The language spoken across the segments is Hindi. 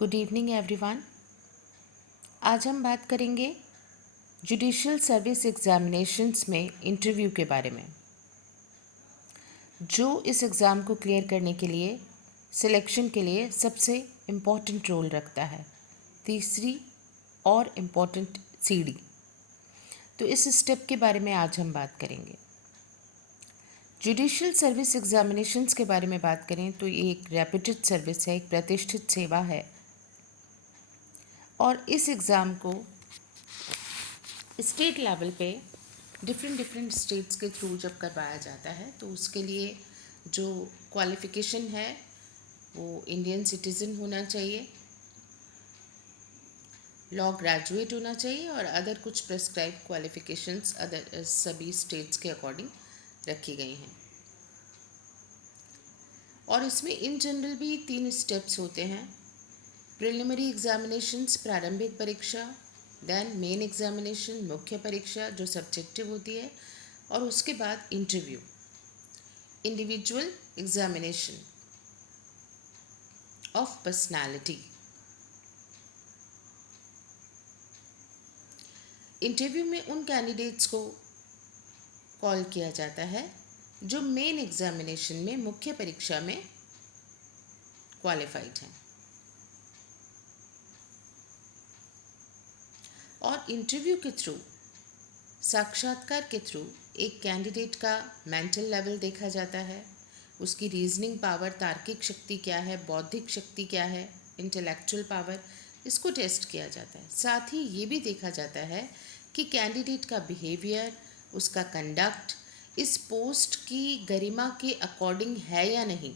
Good evening everyone. आज हम बात करेंगे जुडिशियल सर्विस एग्जामिनेशंस में इंटरव्यू के बारे में, जो इस एग्ज़ाम को क्लियर करने के लिए सिलेक्शन के लिए सबसे इम्पॉर्टेंट रोल रखता है, तीसरी और इम्पॉर्टेंट सीढ़ी। तो इस स्टेप के बारे में आज हम बात करेंगे। जुडिशियल सर्विस एग्जामिनेशंस के बारे में बात करें तो ये एक रेप्यूटेड सर्विस है, एक प्रतिष्ठित सेवा है, और इस एग्ज़ाम को स्टेट लेवल पे डिफरेंट स्टेट्स के थ्रू जब करवाया जाता है तो उसके लिए जो क्वालिफ़िकेशन है वो इंडियन सिटीज़न होना चाहिए, लॉ ग्रेजुएट होना चाहिए और अदर कुछ प्रेस्क्राइब क्वालिफ़िकेशंस अदर सभी स्टेट्स के अकॉर्डिंग रखी गई हैं। और इसमें इन जनरल भी 3 स्टेप्स होते हैं। प्रिलिमिनरी एग्जामिनेशंस प्रारंभिक परीक्षा, देन मेन एग्जामिनेशन मुख्य परीक्षा जो सब्जेक्टिव होती है, और उसके बाद interview individual examination of personality. Interview में उन कैंडिडेट्स को कॉल किया जाता है जो मेन एग्जामिनेशन में मुख्य परीक्षा में क्वालिफाइड हैं। और इंटरव्यू के थ्रू, साक्षात्कार के थ्रू एक कैंडिडेट का मेंटल लेवल देखा जाता है, उसकी रीजनिंग पावर, तार्किक शक्ति क्या है, बौद्धिक शक्ति क्या है, इंटेलेक्चुअल पावर, इसको टेस्ट किया जाता है। साथ ही ये भी देखा जाता है कि कैंडिडेट का बिहेवियर, उसका कंडक्ट इस पोस्ट की गरिमा के अकॉर्डिंग है या नहीं।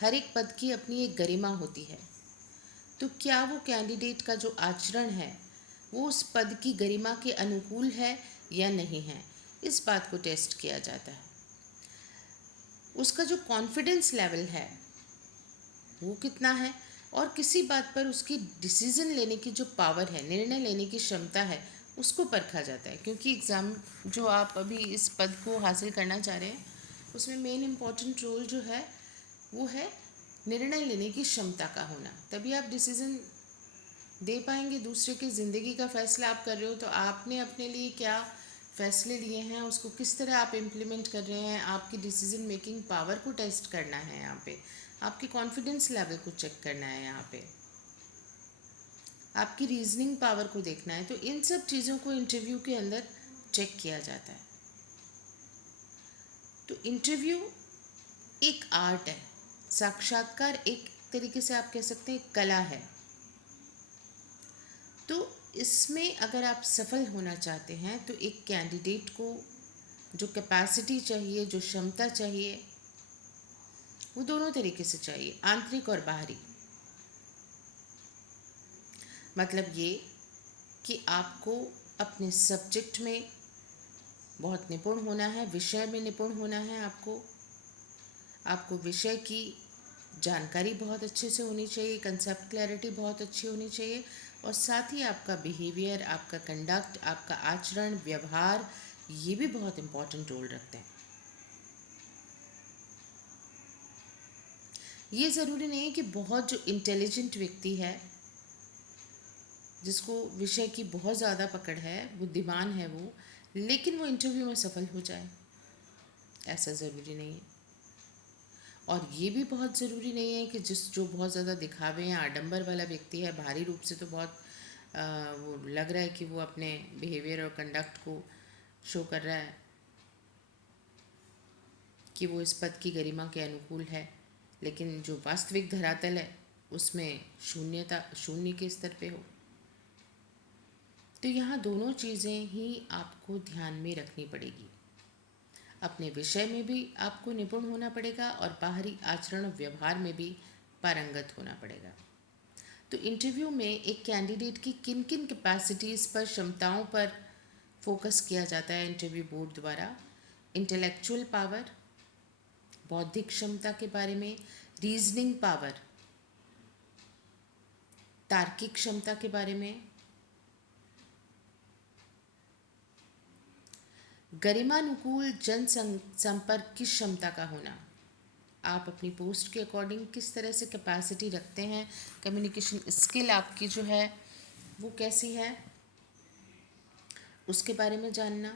हर एक पद की अपनी एक गरिमा होती है, तो क्या वो कैंडिडेट का जो आचरण है वो उस पद की गरिमा के अनुकूल है या नहीं है, इस बात को टेस्ट किया जाता है। उसका जो कॉन्फिडेंस लेवल है वो कितना है, और किसी बात पर उसकी डिसीज़न लेने की जो पावर है, निर्णय लेने की क्षमता है, उसको परखा जाता है। क्योंकि एग्ज़ाम जो आप अभी इस पद को हासिल करना चाह रहे हैं उसमें मेन इम्पॉर्टेंट रोल जो है वो है निर्णय लेने की क्षमता का होना। तभी आप डिसीज़न दे पाएंगे। दूसरे की ज़िंदगी का फैसला आप कर रहे हो तो आपने अपने लिए क्या फ़ैसले लिए हैं, उसको किस तरह आप इम्प्लीमेंट कर रहे हैं, आपकी डिसीजन मेकिंग पावर को टेस्ट करना है यहाँ पे, आपकी कॉन्फिडेंस लेवल को चेक करना है, यहाँ पे आपकी रीजनिंग पावर को देखना है। तो इन सब चीज़ों को इंटरव्यू के अंदर चेक किया जाता है। तो इंटरव्यू एक आर्ट है, साक्षात्कार एक तरीके से आप कह सकते हैं कला है। तो इसमें अगर आप सफल होना चाहते हैं तो एक कैंडिडेट को जो कैपेसिटी चाहिए, जो क्षमता चाहिए, वो दोनों तरीके से चाहिए, आंतरिक और बाहरी। मतलब ये कि आपको अपने सब्जेक्ट में बहुत निपुण होना है, विषय में निपुण होना है, आपको विषय की जानकारी बहुत अच्छे से होनी चाहिए, कंसेप्ट क्लैरिटी बहुत अच्छी होनी चाहिए, और साथ ही आपका बिहेवियर, आपका कंडक्ट, आपका आचरण, व्यवहार, ये भी बहुत इम्पोर्टेंट रोल रखते हैं। ये ज़रूरी नहीं है कि बहुत जो इंटेलिजेंट व्यक्ति है, जिसको विषय की बहुत ज़्यादा पकड़ है, बुद्धिमान है वो, लेकिन वो इंटरव्यू में सफल हो जाए, ऐसा ज़रूरी नहीं है। और ये भी बहुत ज़रूरी नहीं है कि जो बहुत ज़्यादा दिखावे या आडंबर वाला व्यक्ति है, बाहरी रूप से तो बहुत वो लग रहा है कि वो अपने बिहेवियर और कंडक्ट को शो कर रहा है कि वो इस पद की गरिमा के अनुकूल है, लेकिन जो वास्तविक धरातल है उसमें शून्य के स्तर पे हो। तो यहाँ दोनों चीज़ें ही आपको ध्यान में रखनी पड़ेगी। अपने विषय में भी आपको निपुण होना पड़ेगा और बाहरी आचरण और व्यवहार में भी पारंगत होना पड़ेगा। तो इंटरव्यू में एक कैंडिडेट की किन किन कैपेसिटीज़ पर, क्षमताओं पर फोकस किया जाता है इंटरव्यू बोर्ड द्वारा। इंटेलेक्चुअल पावर, बौद्धिक क्षमता के बारे में, रीजनिंग पावर, तार्किक क्षमता के बारे में, गरिमानुकूल जन संपर्क की क्षमता का होना, आप अपनी पोस्ट के अकॉर्डिंग किस तरह से कैपेसिटी रखते हैं, कम्युनिकेशन स्किल आपकी जो है वो कैसी है, उसके बारे में जानना।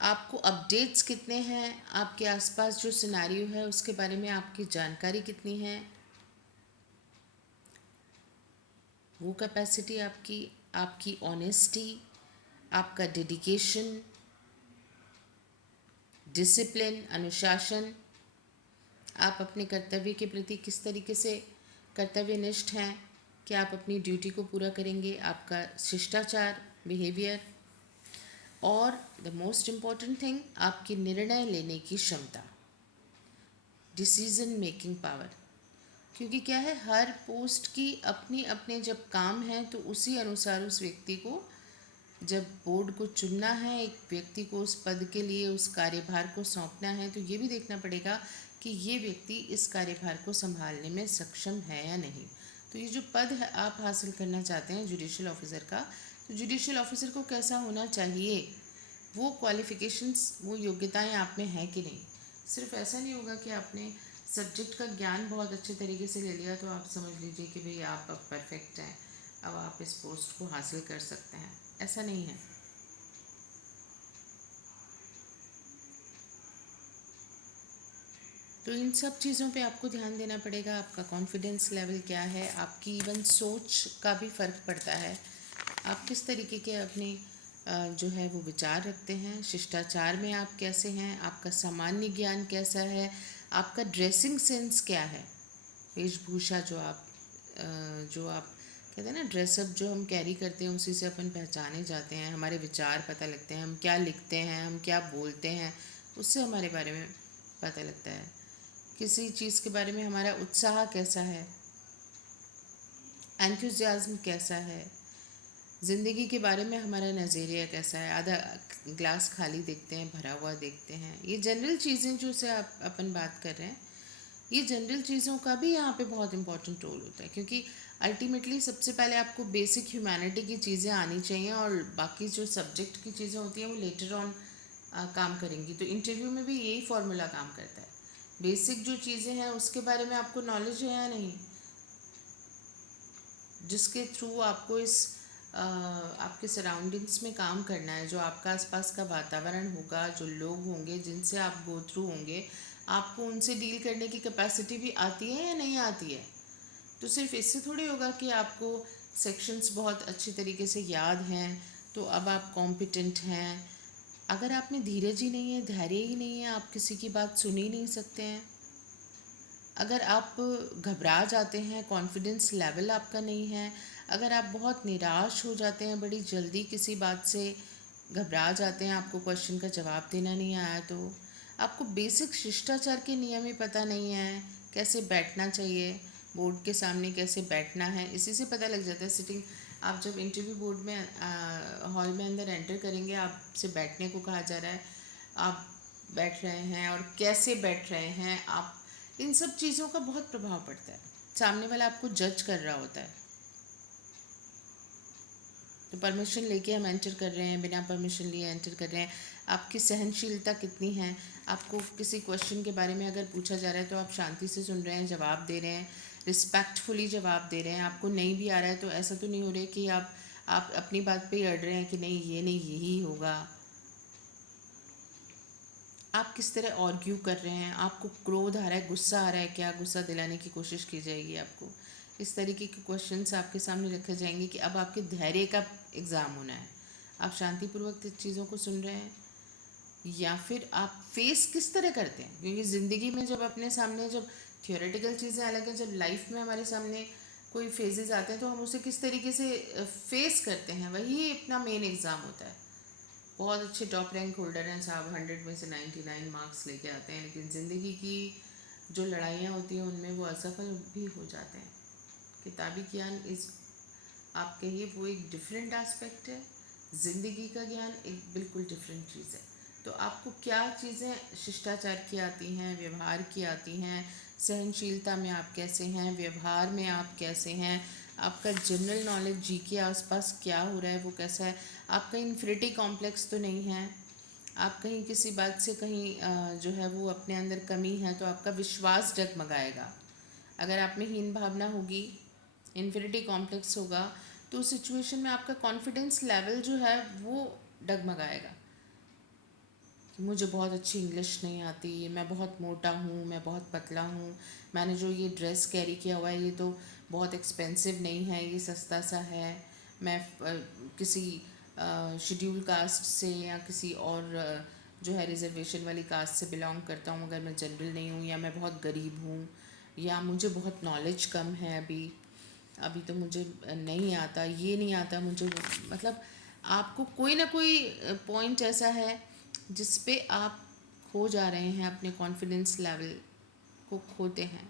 आपको अपडेट्स कितने हैं, आपके आसपास जो सिनेरियो है उसके बारे में आपकी जानकारी कितनी है, वो कैपेसिटी आपकी। आपकी ऑनेस्टी, आपका डेडिकेशन, डिसिप्लिन, अनुशासन, आप अपने कर्तव्य के प्रति किस तरीके से कर्तव्यनिष्ठ हैं कि आप अपनी ड्यूटी को पूरा करेंगे, आपका शिष्टाचार, बिहेवियर, और द मोस्ट इम्पॉर्टेंट थिंग, आपकी निर्णय लेने की क्षमता, डिसीजन मेकिंग पावर। क्योंकि क्या है, हर पोस्ट की अपनी अपने जब काम है तो उसी अनुसार उस व्यक्ति को, जब बोर्ड को चुनना है, एक व्यक्ति को उस पद के लिए उस कार्यभार को सौंपना है, तो ये भी देखना पड़ेगा कि ये व्यक्ति इस कार्यभार को संभालने में सक्षम है या नहीं। तो ये जो पद है आप हासिल करना चाहते हैं जुडिशियल ऑफिसर का, तो जुडिशियल ऑफिसर को कैसा होना चाहिए, वो क्वालिफ़िकेशंस, वो योग्यताएं आप में हैं कि नहीं। सिर्फ ऐसा नहीं होगा कि आपने सब्जेक्ट का ज्ञान बहुत अच्छे तरीके से ले लिया तो आप समझ लीजिए कि भाई आप अब परफेक्ट हैं, अब आप इस पोस्ट को हासिल कर सकते हैं, ऐसा नहीं है। तो इन सब चीज़ों पे आपको ध्यान देना पड़ेगा। आपका कॉन्फिडेंस लेवल क्या है, आपकी इवन सोच का भी फ़र्क पड़ता है। आप किस तरीके के अपने जो है वो विचार रखते हैं, शिष्टाचार में आप कैसे हैं, आपका सामान्य ज्ञान कैसा है, आपका ड्रेसिंग सेंस क्या है, वेशभूषा जो आप कहते हैं ना, ड्रेसअप जो हम कैरी करते हैं उसी से अपन पहचाने जाते हैं, हमारे विचार पता लगते हैं, हम क्या लिखते हैं, हम क्या बोलते हैं, उससे हमारे बारे में पता लगता है। किसी चीज़ के बारे में हमारा उत्साह कैसा है, एंथुजियाज्म कैसा है, ज़िंदगी के बारे में हमारा नज़रिया कैसा है, आधा ग्लास खाली देखते हैं, भरा हुआ देखते हैं। ये जनरल चीज़ें जो से आप अपन बात कर रहे हैं, ये जनरल चीज़ों का भी यहाँ पे बहुत इंपॉर्टेंट रोल होता है, क्योंकि अल्टीमेटली सबसे पहले आपको बेसिक ह्यूमैनिटी की चीज़ें आनी चाहिए और बाकी जो सब्जेक्ट की चीज़ें होती हैं वो लेटर ऑन काम करेंगी। तो इंटरव्यू में भी यही फॉर्मूला काम करता है। बेसिक जो चीज़ें हैं उसके बारे में आपको नॉलेज है या नहीं, जिसके थ्रू आपको इस आपके सराउंडिंग्स में काम करना है, जो आपका आसपास का वातावरण होगा, जो लोग होंगे जिनसे आप गो थ्रू होंगे, आपको उनसे डील करने की कैपेसिटी भी आती है या नहीं आती है। तो सिर्फ इससे थोड़ी होगा कि आपको सेक्शंस बहुत अच्छे तरीके से याद हैं तो अब आप कॉम्पिटेंट हैं। अगर आप में धीरज ही नहीं है, धैर्य ही नहीं है, आप किसी की बात सुन ही नहीं सकते हैं, अगर आप घबरा जाते हैं, कॉन्फिडेंस लेवल आपका नहीं है, अगर आप बहुत निराश हो जाते हैं बड़ी जल्दी, किसी बात से घबरा जाते हैं, आपको क्वेश्चन का जवाब देना नहीं आया, तो आपको बेसिक शिष्टाचार के नियम ही पता नहीं है, कैसे बैठना चाहिए, बोर्ड के सामने कैसे बैठना है, इसी से पता लग जाता है। सिटिंग, आप जब इंटरव्यू बोर्ड में हॉल में अंदर एंटर करेंगे, आपसे बैठने को कहा जा रहा है, आप बैठ रहे हैं और कैसे बैठ रहे हैं आप, इन सब चीज़ों का बहुत प्रभाव पड़ता है। सामने वाला आपको जज कर रहा होता है, तो परमिशन लेके हम एंटर कर रहे हैं, बिना परमिशन लिए एंटर कर रहे हैं, आपकी सहनशीलता कितनी है, आपको किसी क्वेश्चन के बारे में अगर पूछा जा रहा है तो आप शांति से सुन रहे हैं, जवाब दे रहे हैं, रिस्पेक्टफुली जवाब दे रहे हैं, आपको नहीं भी आ रहा है तो ऐसा तो नहीं हो रहा है कि आप अपनी बात पे ही अड़ रहे हैं कि नहीं ये नहीं यही होगा। आप किस तरह आर्ग्यू कर रहे हैं, आपको क्रोध आ रहा है, गुस्सा आ रहा है, क्या गुस्सा दिलाने की कोशिश की जाएगी आपको, इस तरीके के क्वेश्चंस आपके सामने रखे जाएंगे कि अब आपके धैर्य का एग्ज़ाम होना है। आप शांतिपूर्वक चीज़ों को सुन रहे हैं या फिर आप फेस किस तरह करते हैं, क्योंकि ज़िंदगी में जब अपने सामने, जब थियोरेटिकल चीज़ें अलग हैं, जब लाइफ में हमारे सामने कोई फेजेस आते हैं तो हम उसे किस तरीके से फेस करते हैं, वही अपना मेन एग्ज़ाम होता है। बहुत अच्छे टॉप रैंक होल्डर हैं साहब, 100 में से 99 मार्क्स लेके आते हैं, लेकिन ज़िंदगी की जो लड़ाइयाँ होती हैं उनमें वो असफल भी हो जाते हैं। किताबी ज्ञान इस, आप कहिए वो एक डिफरेंट एस्पेक्ट है, ज़िंदगी का ज्ञान एक बिल्कुल डिफरेंट चीज़ है। तो आपको क्या चीज़ें शिष्टाचार की आती हैं, व्यवहार की आती हैं, सहनशीलता में आप कैसे हैं, व्यवहार में आप कैसे हैं, आपका जनरल नॉलेज जी के आसपास क्या हो रहा है वो कैसा है, आपका इन्फिनिटी कॉम्प्लेक्स तो नहीं है, आप कहीं किसी बात से कहीं जो है वो अपने अंदर कमी है तो आपका विश्वास डगमगाएगा। अगर आप में हीन भावना होगी, इन्फिनिटी कॉम्प्लेक्स होगा, तो उस सिचुएशन में आपका कॉन्फिडेंस लेवल जो है वो डगमगाएगा। मुझे बहुत अच्छी इंग्लिश नहीं आती, मैं बहुत मोटा हूँ, मैं बहुत पतला हूँ, मैंने जो ये ड्रेस कैरी किया हुआ है ये तो बहुत एक्सपेंसिव नहीं है, ये सस्ता सा है, मैं किसी शेड्यूल कास्ट से या किसी और जो है रिजर्वेशन वाली कास्ट से बिलोंग करता हूँ, अगर मैं जनरल नहीं हूँ, या मैं बहुत गरीब हूँ, या मुझे बहुत नॉलेज कम है, अभी अभी तो मुझे नहीं आता, ये नहीं आता मुझे, मतलब आपको कोई ना कोई पॉइंट ऐसा है जिस पे आप खो जा रहे हैं, अपने कॉन्फिडेंस लेवल को खोते हैं।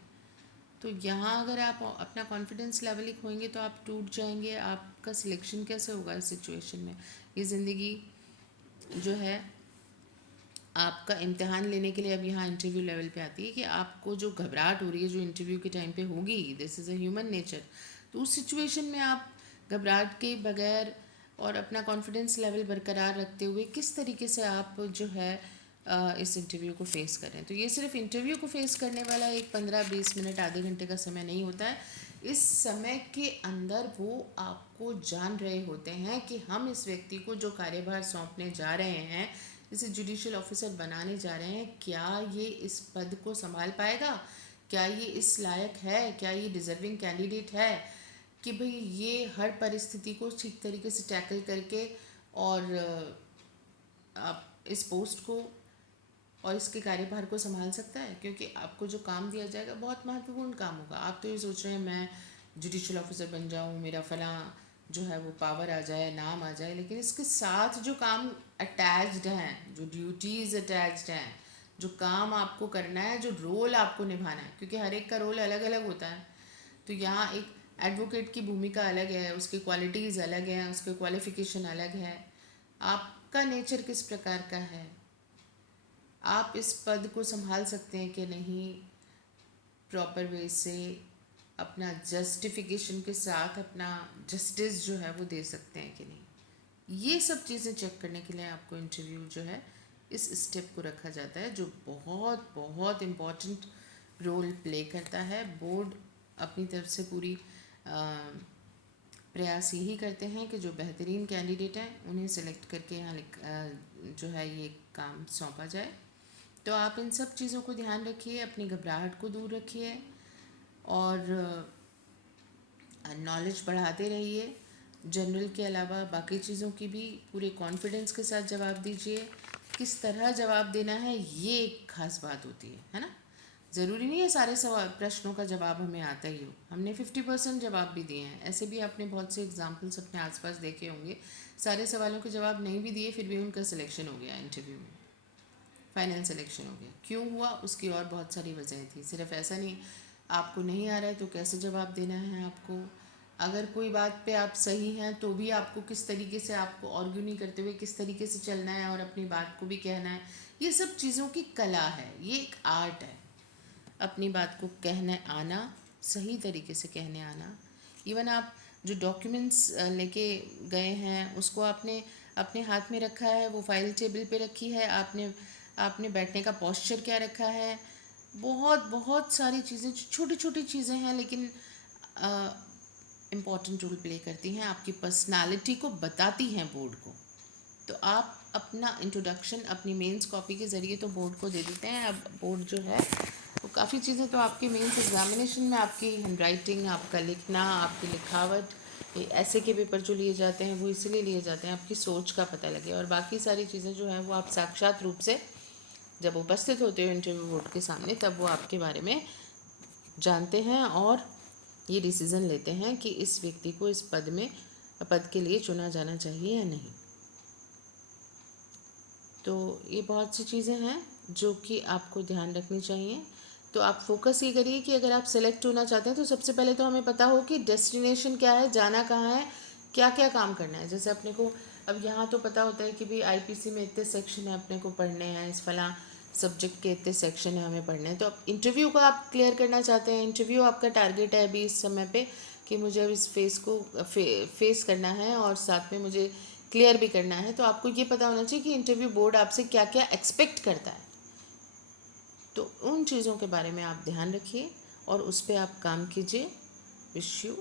तो यहाँ अगर आप अपना कॉन्फिडेंस लेवल ही खोएंगे तो आप टूट जाएंगे। आपका सिलेक्शन कैसे होगा इस सिचुएशन में? ये ज़िंदगी जो है आपका इम्तिहान लेने के लिए अब यहाँ इंटरव्यू लेवल पे आती है कि आपको जो घबराहट हो रही है जो इंटरव्यू के टाइम पे होगी, this is a human nature. तो उस सिचुएशन में आप घबराहट के बगैर और अपना कॉन्फिडेंस लेवल बरकरार रखते हुए किस तरीके से आप जो है इस इंटरव्यू को फेस करें। तो ये सिर्फ इंटरव्यू को फेस करने वाला एक 15-20 मिनट आधे घंटे का समय नहीं होता है। इस समय के अंदर वो आपको जान रहे होते हैं कि हम इस व्यक्ति को जो कार्यभार सौंपने जा रहे हैं, जैसे जुडिशियल ऑफिसर बनाने जा रहे हैं, क्या ये इस पद को संभाल पाएगा, क्या ये इस लायक है, क्या ये डिज़र्विंग कैंडिडेट है कि भाई ये हर परिस्थिति को ठीक तरीके से टैकल करके और आप इस पोस्ट को और इसके कार्यभार को संभाल सकता है। क्योंकि आपको जो काम दिया जाएगा बहुत महत्वपूर्ण काम होगा। आप तो ये सोच रहे हैं मैं जुडिशियल ऑफिसर बन जाऊँ, मेरा फलां जो है वो पावर आ जाए, नाम आ जाए, लेकिन इसके साथ जो काम अटैच्ड हैं, जो ड्यूटीज़ अटैच्ड हैं, जो काम आपको करना है, जो रोल आपको निभाना है, क्योंकि हर एक का रोल अलग अलग होता है। तो यहाँ एक एडवोकेट की भूमिका अलग है, उसकी क्वालिटीज़ अलग हैं, उसके क्वालिफिकेशन अलग है। आपका नेचर किस प्रकार का है, आप इस पद को संभाल सकते हैं कि नहीं, प्रॉपर वे से अपना जस्टिफिकेशन के साथ अपना जस्टिस जो है वो दे सकते हैं कि नहीं। ये सब चीज़ें चेक करने के लिए आपको इंटरव्यू जो है इस स्टेप को रखा जाता है, जो बहुत बहुत इम्पॉर्टेंट रोल प्ले करता है। बोर्ड अपनी तरफ से पूरी प्रयास यही करते हैं कि जो बेहतरीन कैंडिडेट हैं उन्हें सेलेक्ट करके यहाँ जो है ये काम सौंपा जाए। तो आप इन सब चीज़ों को ध्यान रखिए, अपनी घबराहट को दूर रखिए और नॉलेज बढ़ाते रहिए। जनरल के अलावा बाकी चीज़ों की भी पूरे कॉन्फिडेंस के साथ जवाब दीजिए। किस तरह जवाब देना है ये एक खास बात होती है ना। ज़रूरी नहीं है सारे सवाल प्रश्नों का जवाब हमें आता ही हो। हमने 50% जवाब भी दिए हैं, ऐसे भी आपने बहुत से एग्जाम्पल्स अपने आसपास देखे होंगे। सारे सवालों के जवाब नहीं भी दिए फिर भी उनका सिलेक्शन हो गया, इंटरव्यू में फाइनल सिलेक्शन हो गया। क्यों हुआ उसकी और बहुत सारी वजह थी। सिर्फ ऐसा नहीं आपको नहीं आ रहा है तो कैसे जवाब देना है आपको, अगर कोई बात पे आप सही हैं तो भी आपको किस तरीके से, आपको आर्ग्यू नहीं करते हुए किस तरीके से चलना है और अपनी बात को भी कहना है। ये सब चीज़ों की कला है, ये एक आर्ट है। अपनी बात को कहने आना, सही तरीके से कहने आना। इवन आप जो डॉक्यूमेंट्स लेके गए हैं उसको आपने अपने हाथ में रखा है, वो फाइल टेबल पे रखी है, आपने आपने बैठने का पोस्चर क्या रखा है, बहुत बहुत सारी चीज़ें, छोटी छोटी चीज़ें हैं लेकिन इम्पॉर्टेंट रोल प्ले करती हैं, आपकी पर्सनालिटी को बताती हैं बोर्ड को। तो आप अपना इंट्रोडक्शन अपनी मेंस कॉपी के ज़रिए तो बोर्ड को दे देते हैं। अब बोर्ड जो है वो काफ़ी चीज़ें तो आपके मेंस एग्जामिनेशन में, आपकी हैंड राइटिंग, आपका लिखना, आपकी लिखावट, ये ऐसे के पेपर जो लिए जाते हैं वो इसलिए लिए जाते हैं आपकी सोच का पता लगे, और बाकी सारी चीज़ें जो हैं वो आप साक्षात रूप से जब उपस्थित होते हो इंटरव्यू बोर्ड के सामने तब वो आपके बारे में जानते हैं और ये डिसीज़न लेते हैं कि इस व्यक्ति को इस पद के लिए चुना जाना चाहिए या नहीं। तो ये बहुत सी चीज़ें हैं जो कि आपको ध्यान रखनी चाहिए। तो आप फोकस ये करिए कि अगर आप सेलेक्ट होना चाहते हैं तो सबसे पहले तो हमें पता हो कि डेस्टिनेशन क्या है, जाना कहाँ है, क्या क्या काम करना है। जैसे अपने को अब यहाँ तो पता होता है कि भाई आईपीसी में इतने सेक्शन है अपने को पढ़ने हैं, इस फलां सब्जेक्ट के इतने सेक्शन है हमें पढ़ने हैं। तो अब इंटरव्यू को आप क्लियर करना चाहते हैं, इंटरव्यू आपका टारगेट है अभी इस समय पे कि मुझे अब इस फेस को फेस करना है और साथ में मुझे क्लियर भी करना है, तो आपको ये पता होना चाहिए कि इंटरव्यू बोर्ड आपसे क्या क्या एक्सपेक्ट करता है। तो उन चीज़ों के बारे में आप ध्यान रखिए और उस पर आप काम कीजिए। Wish you